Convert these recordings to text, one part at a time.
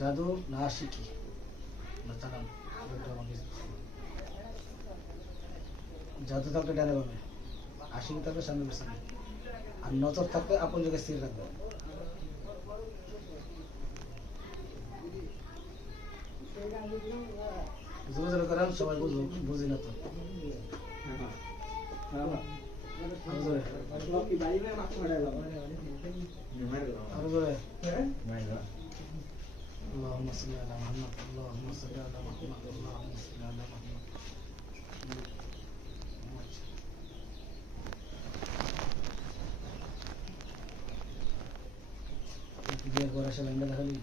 জাদু না শিখি না চালান জাদু থাকলে ডানে বামে, আশিকি থাকলে সামনে পেছনে, আর নজর থাকলে আপন জায়গায় স্থির রাখবে। জোরে জোরে করেন, সবাই বুঝি না তো। আরো জোরে, আরো জোরে। اللهم صل على محمد اللهم صل على محمد اللهم صل على محمد। বিয়ের পর আসলে আমরা দেখালি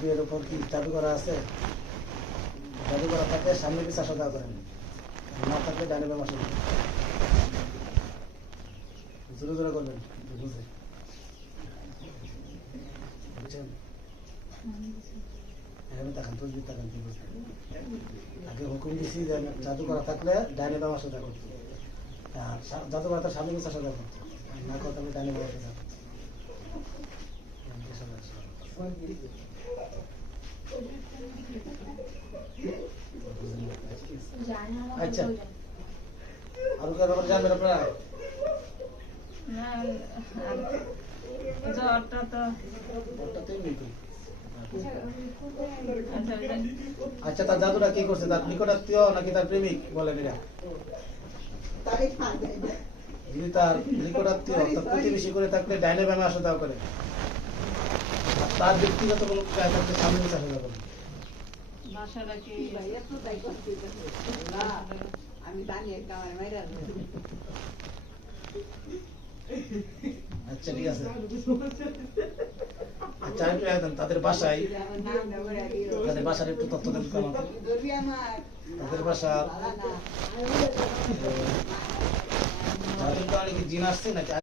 বিয়ের উপর কি জাদু করা আছে? জাদু করা থাকলে সামনে পিছনে আসা যাওয়া করেন, না থাকলে ডানে বামে আসা যাবে। জোরে জোরে করবেন, বুঝে বুঝছেন? এখানে তাকান, তো তাকান, কি বুঝবেন? আগে হুকুম দিছি যে জাদু করা থাকলে ডানে বামে আসা যাওয়া করতে, আর জাদু করা সামনে পিছনে আসা যাওয়া করতে, না কথা থাকলে ডানে বামে আসা যাওয়া করতে। আচ্ছা, আরো কারো ব্যাপারে জানবেন আপনারা? আচ্ছা, তার জাদুটা কি করছে? তার নিকটাত্মীয় নাকি তার প্রেমিক বলেন এরা? যদি তার নিকটাত্মীয়, তার প্রতিবেশী করে থাকলে ডাইনে বামে আসা যাওয়া করে, আর তার ব্যক্তিগত কোনো কাজ থাকলে সামনে আসা যাওয়া করে। আচ্ছা, ঠিক আছে। আচ্ছা, একটু একদম তাদের বাসায়, তাদের বাসার একটু তথ্য দেন আমাকে। তাদের বাসার কি জিন আসছে নাকি?